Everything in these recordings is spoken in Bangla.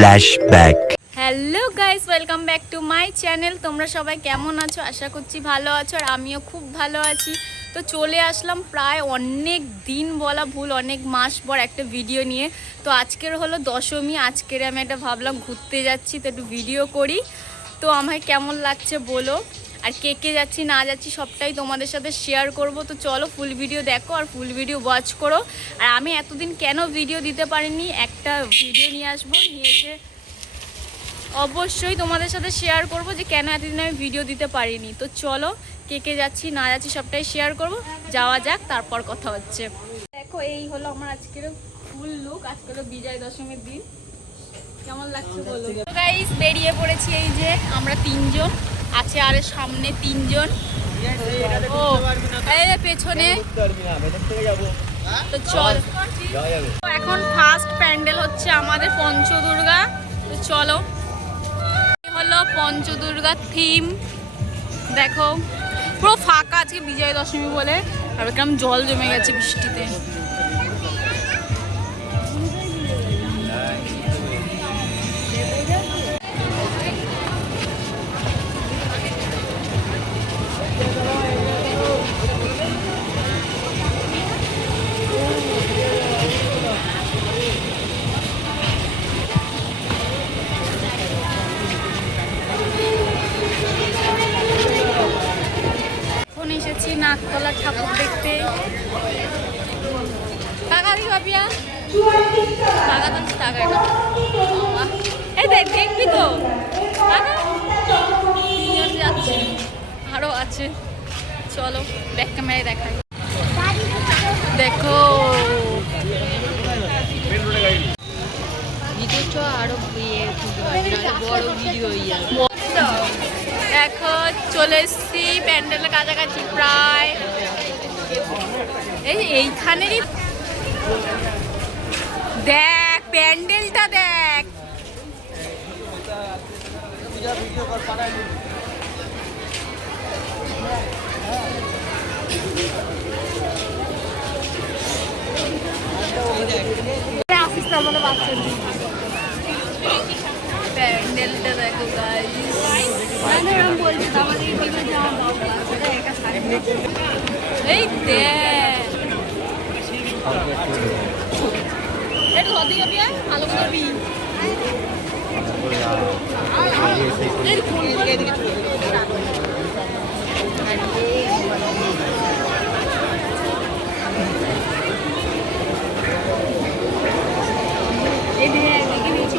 Flashback. Hello guys welcome back to my channel তোমরা সবাই কেমন আছো? আশা করছি ভালো আছো আর আমিও খুব ভালো আছি। তো চলে আসলাম প্রায় অনেক দিন বলা ভুল, অনেক মাস পর একটা ভিডিও নিয়ে। তো আজকের হলো দশমী, আজকের আমি একটা ভাবলাম ঘুরতে যাচ্ছি, তো একটু ভিডিও করি। তো আমায় কেমন লাগছে বলো? আর কে কে যাচ্ছি না যাচ্ছি সবটাই তোমাদের সাথে শেয়ার করব। তো চলো ফুল ভিডিও দেখো আর ফুল ভিডিও ওয়াচ করো। আর আমি এতদিন কেন ভিডিও দিতে পারিনি একটা ভিডিও নিয়ে আসব নিয়ে এসে অবশ্যই তোমাদের সাথে শেয়ার করব যে কেন এতদিন আমি ভিডিও দিতে পারিনি। তো চলো কে কে যাচ্ছি না যাচ্ছি সবটাই শেয়ার করব। যাওয়া যাক তারপর কথা হচ্ছে। দেখো এই হলো আমার আজকের ফুল লুক আজকে হলো বিজয় দশমীর দিন। কেমন লাগছে বলো? গাইস বেরিয়ে পড়েছি এই যে আমরা তিনজন। আছে আর সামনে তিনজন। ও পেছনে। তো চল। এখন ফার্স্ট প্যান্ডেল হচ্ছে আমাদের পঞ্চদুর্গা। চলো। হলো পঞ্চদুর্গা থিম দেখো। পুরো ফাঁকা আজকে বিজয় দশমী বলে। আর কেমন জল জমে গেছে বৃষ্টিতে। চলে এসছি প্যান্ডেলের কাছাকাছি প্রায়। এই এইখানেরই দেখ প্যান্ডেলটা দেখ। আসিস না আমাদের বাচ্চা। প্যান্ডেলটা দেখো। গাইস মানে আমি বলছি আমাদের এখানে যাওয়া দরকার এই দেখ একটু ধর দিকে বিয়ে ভালো করবি এই ফোন করে এই দেখ দেখে নিয়েছি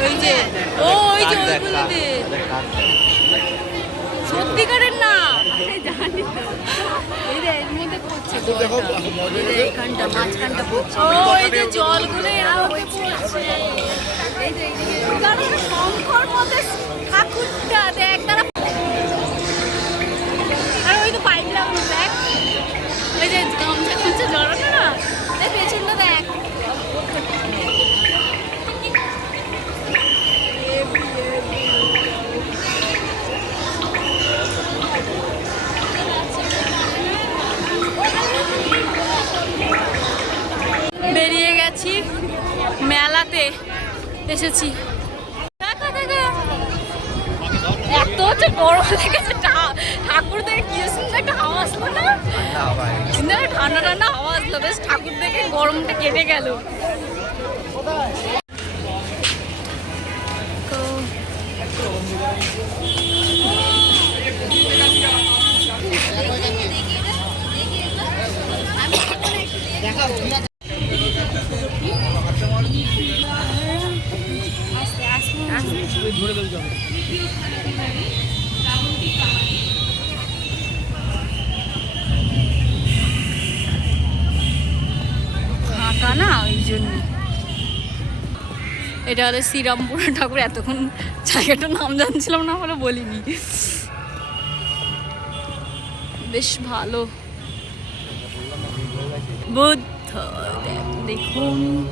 ওই যে ও ওই যে ওইগুলোতে সত্যিকারের না আরে জানি তো। এই যে এর মধ্যে পড়ছে জলটা। এই যে এখানটা মাঝখানটা পড়ছে ও এই যে জলগুলো এরকম পড়ছে এই যে এইদিকে তার শঙ্কর মধ্যে ঠাকুরটা দেখ তারা এসেছি। এত হচ্ছে গরম লেগেছে ঠাকুর দেখে কি সুন্দর একটা হাওয়া আসলো না? ঠান্ডা ঠান্ডা হাওয়া আসলো। বেশ ঠাকুর দেখে গরমটা কেটে গেল। এটা হলো শ্রীরামপুর ঠাকুর, এতক্ষণ জায়গাটার নাম জানছিলাম না বলে বলিনি। বেশ ভালো। বুদ্ধ দেখ- দেখুন।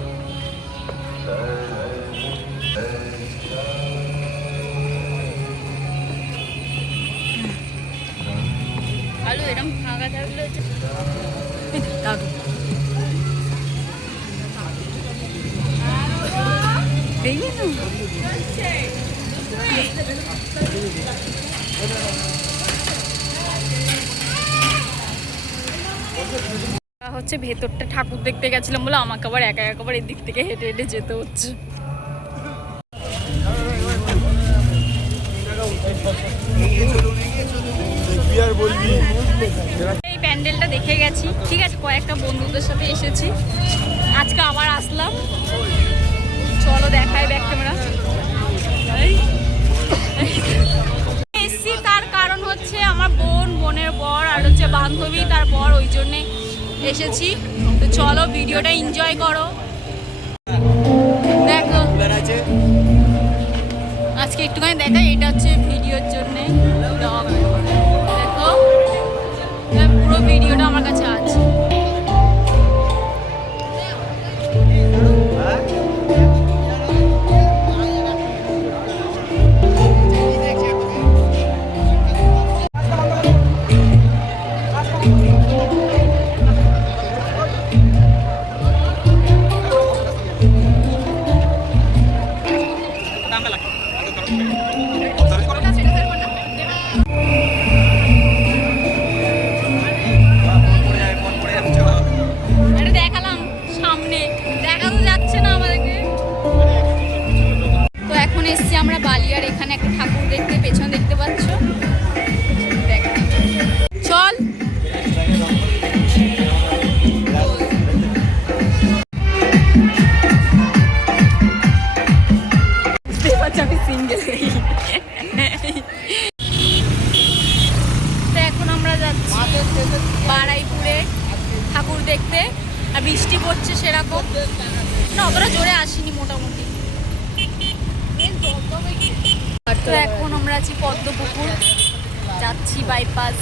ভালো এরকম ফাঁকা থাকলে দাদু দেখলি হচ্ছে ভেতরটা ঠাকুর দেখতে গেছিলাম বলে আমাকে আবার একা একা আবার এদিক থেকে হেঁটে হেঁটে যেতে হচ্ছে। এই প্যান্ডেলটা দেখে গেছি। ঠিক আছে, কয়েকটা বন্ধুদের সাথে এসেছি। আজকে আবার আসলাম। ওই জন্যে এসেছি। তো চলো ভিডিওটা এনজয় করো। দেখো। আজকে একটুখানি দেখাই এটা হচ্ছে আছি পদ্মপুকুর, যাচ্ছি বাইপাস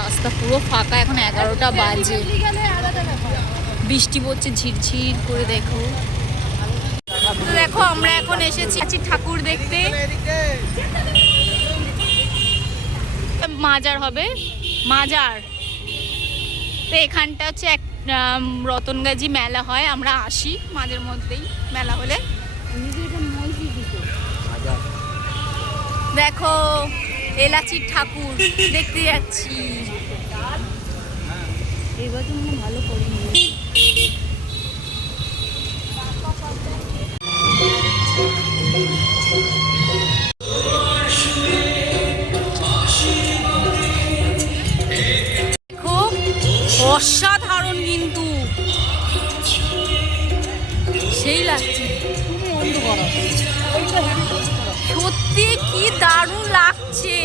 রাস্তা পুরো ফাঁকা, এখন এগারোটা বাজে। বৃষ্টি পড়ছে, ঝিরঝির করে দেখো। দেখো, আমরা এখন এসেছি, আছি ঠাকুর দেখতে। মাজার হবে, মাজার। তো এখানটা হচ্ছে এক রতনগাজি মেলা হয়, আমরা আসি মাঝের মধ্যেই, মেলা হলে। দেখো এলাচির ঠাকুর দেখতে যাচ্ছি। ভালো করিনি দেখো অসাধারণ কিন্তু। সেই লাগছে। সত্যি কি দারুণ লাগছে।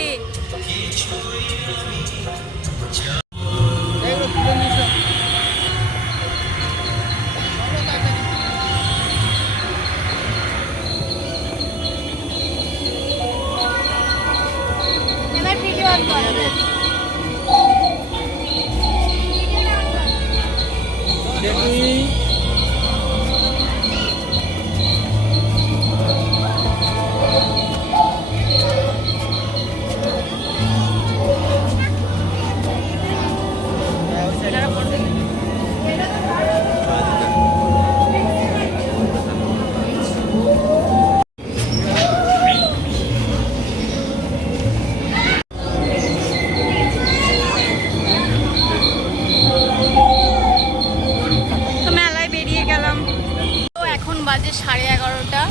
বাজে সাড়ে এগারোটা।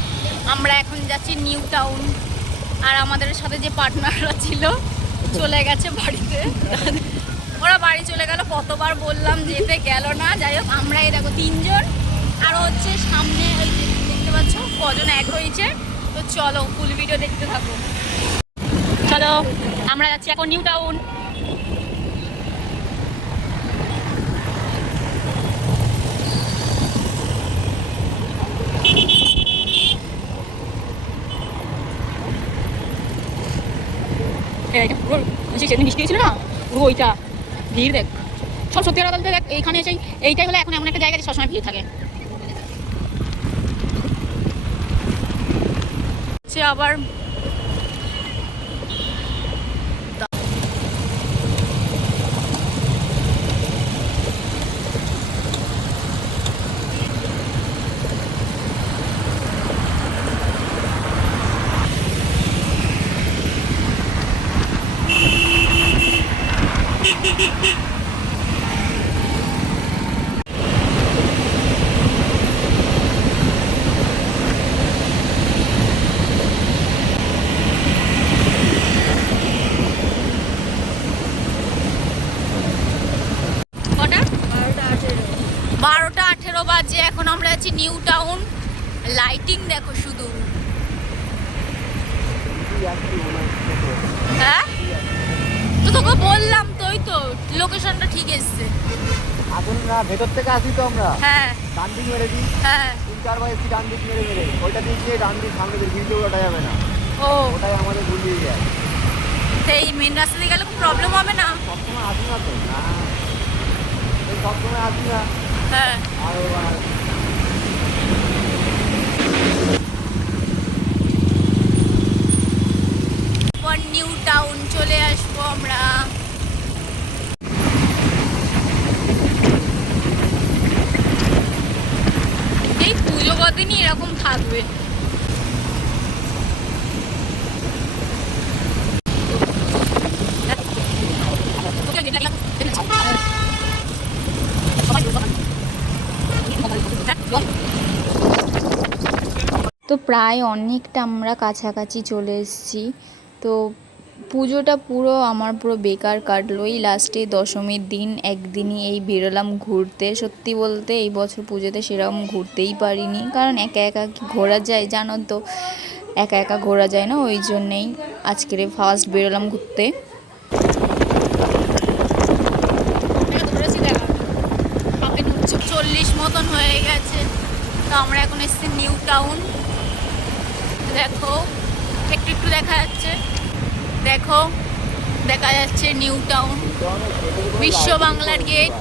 আমরা এখন যাচ্ছি নিউ টাউন। আর আমাদের সাথে যে পার্টনাররা ছিল, চলে গেছে বাড়িতে। ওরা বাড়ি চলে গেল, কতবার বললাম যেতে গেল না। যাই হোক, আমরা এই দেখো তিনজন। আর হচ্ছে সামনে ওই দেখতে পাচ্ছ, কজন এক হয়েছে। তো চলো ফুল ভিডিও দেখতে থাকো। চলো, আমরা যাচ্ছি এখন নিউ টাউন। সেদিন বৃষ্টি হয়েছিল না, পুরো ওইটা ভিড় দেখ। সব সত্যি কথা বলতে দেখ, এইখানে এসে এইটাই হলো এখন এমন একটা জায়গা যে সবসময় ভিড় থাকে। সে আবার কটা বারোটা আঠেরো বাজে এখন নিউ টাউন লাইটিং দেখো শুধু। হ্যাঁ? তো তোকে বললাম তোই তো লোকেশনটা ঠিক এসছে। এখন না ভেতর থেকে আসি তো আমরা। হ্যাঁ। ডান দিক মেরে দিই। হ্যাঁ। তিন চারবার এসছি ডান দিক মেরে মেরে। ওইটা দিয়ে ডান দিক সামনে দিক ভিডিও ওটা যাবে না। ও। ওটাই আমাদের ভুলিয়ে যায়। সেই মেন রাস্তা দিয়ে গেলে কোনো প্রবলেম হবে না? সবসময় আসি না তো। না। সবসময় আসি না। হ্যাঁ। আর ও আর পর নিউ টাউন চলে আসব আমরা এই পুজো কদিনই এরকম থাকবে তো প্রায় অনেকটা আমরা কাছাকাছি চলে এসেছি। তো পুজোটা পুরো আমার পুরো বেকার কাটলো এই লাস্টে দশমীর দিন একদিনই এই বেরোলাম ঘুরতে। সত্যি বলতে এই বছর পুজোতে সেরকম ঘুরতেই পারিনি। কারণ একা একা ঘোরা যায় জানো তো? একা একা ঘোরা যায় না, ওই জন্যেই আজকের ফার্স্ট বেরোলাম ঘুরতে। চল্লিশ মতন হয়ে গেছে। তো আমরা এখন এসেছি নিউ টাউন। দেখো, একটু একটু দেখা যাচ্ছে। দেখো, দেখা যাচ্ছে নিউ টাউন, বিশ্ব বাংলার গেট।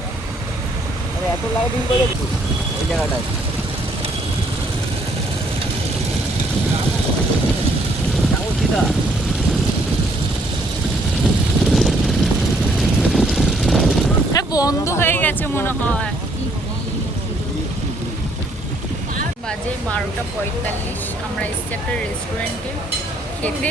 বন্ধ হয়ে গেছে মনে হয়। বাজে বারোটা পঁয়তাল্লিশ। আমরা এসেছি একটা রেস্টুরেন্টে খেতে।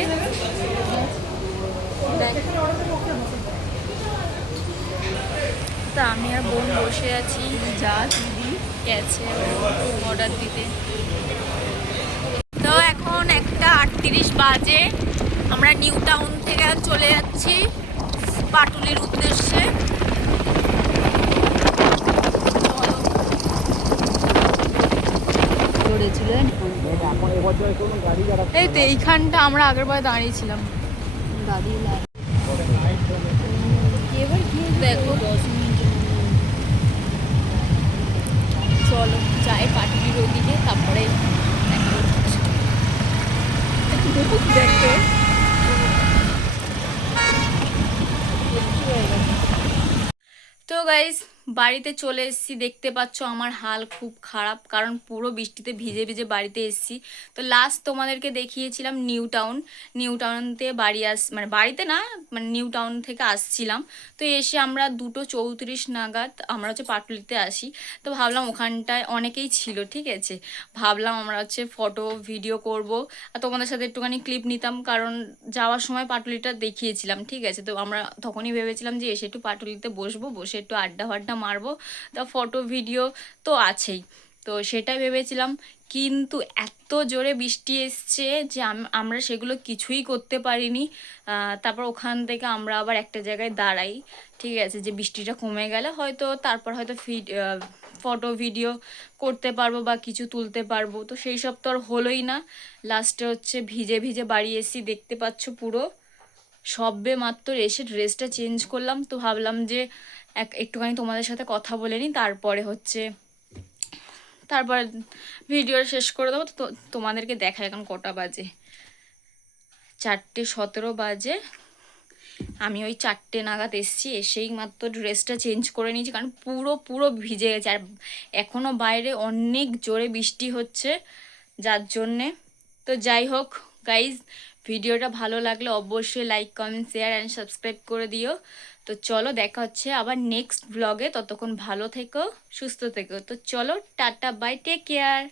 তা আমি আর বোন বসে আছি। যা দিদি গেছে অর্ডার দিতে। তো এখন একটা আটত্রিশ বাজে। আমরা নিউ টাউন থেকে চলে যাচ্ছি পাটুলির উদ্দেশ্যে। যারা এই তো এইখানটা আমরা আগের বার দাঁড়িয়েছিলাম এবার দেখো। চলো যাই পাটুলির ওদিকে তারপরে দেখো। তো গাইস বাড়িতে চলে এসেছি, দেখতে পাচ্ছ আমার হাল খুব খারাপ, কারণ পুরো বৃষ্টিতে ভিজে ভিজে বাড়িতে এসেছি। তো লাস্ট তোমাদেরকে দেখিয়েছিলাম নিউ টাউন নিউ টাউনতে বাড়ি আস মানে বাড়িতে না মানে নিউ টাউন থেকে আসছিলাম। তো এসে আমরা দুটো চৌত্রিশ নাগাদ আমরা হচ্ছে পাটুলিতে আসি। তো ভাবলাম ওখানটায় অনেকেই ছিল, ঠিক আছে? ভাবলাম আমরা হচ্ছে ফটো ভিডিও করব। আর তোমাদের সাথে একটুখানি ক্লিপ নিতাম, কারণ যাওয়ার সময় পাটুলিটা দেখিয়েছিলাম, ঠিক আছে? তো আমরা তখনই ভেবেছিলাম যে এসে একটু পাটুলিতে বসবো, বসে একটু আড্ডা ফাড্ডা মারবো, তা ফটো ভিডিও তো আছেই। তো সেটাই ভেবেছিলাম, কিন্তু এত জোরে বৃষ্টি এসছে যে আমরা সেগুলো কিছুই করতে পারিনি। তারপর ওখান থেকে আমরা আবার একটা জায়গায় দাঁড়াই, ঠিক আছে, যে বৃষ্টিটা কমে গেলে হয়তো তারপর হয়তো ফিড ফটো ভিডিও করতে পারব বা কিছু তুলতে পারব। তো সেই সব তো আর হলোই না। লাস্টে হচ্ছে ভিজে ভিজে বাড়ি এসি দেখতে পাচ্ছ পুরো। সবে মাত্র এসে ড্রেসটা চেঞ্জ করলাম, তো ভাবলাম যে এক একটুখানি তোমাদের সাথে কথা বলে নিই, তারপরে হচ্ছে, তারপর ভিডিও শেষ করে দেবো। তো তোমাদেরকে দেখা এখন কটা বাজে। চারটে সতেরো বাজে। আমি ওই চারটে নাগাদ এসেছি, এসেই মাত্র ড্রেসটা চেঞ্জ করে নিয়েছি, কারণ পুরো পুরো ভিজে গেছে। আর এখনও বাইরে অনেক জোরে বৃষ্টি হচ্ছে, যার জন্যে। তো যাই হোক গাইজ ভিডিওটা ভালো লাগলে অবশ্যই like comment share and subscribe করে দিও। তো চলো দেখা হচ্ছে আবার নেক্সট ব্লগে ততক্ষণ ভালো থেকো, সুস্থ থেকো। তো চলো, টাটা বাই টেক কেয়ার